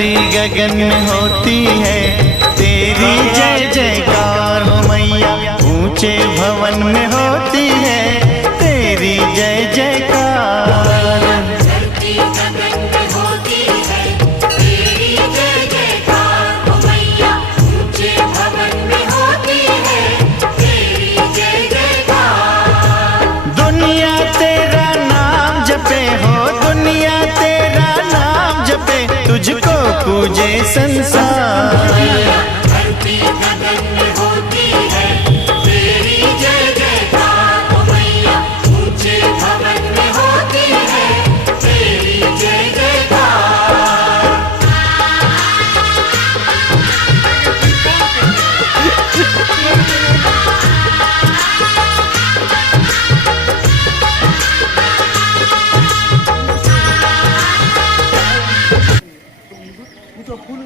धरती गगन में होती है तेरी जय जयकार हो मैया। ऊंचे भवन में होती है तेरी जय जयकार। धरती गगन में होती है तेरी जय जयकार हो मैया। ऊंचे भवन में होती है तेरी जय जयकार। दुनिया तेरा नाम जपे हो, दुनिया तेरा नाम जपे, तुझको पूजे संसार। धरती गगन में होती है तेरी जय जयकार हो मैया। ऊंचे भवन में होती है तेरी जय जयकार। तो फूल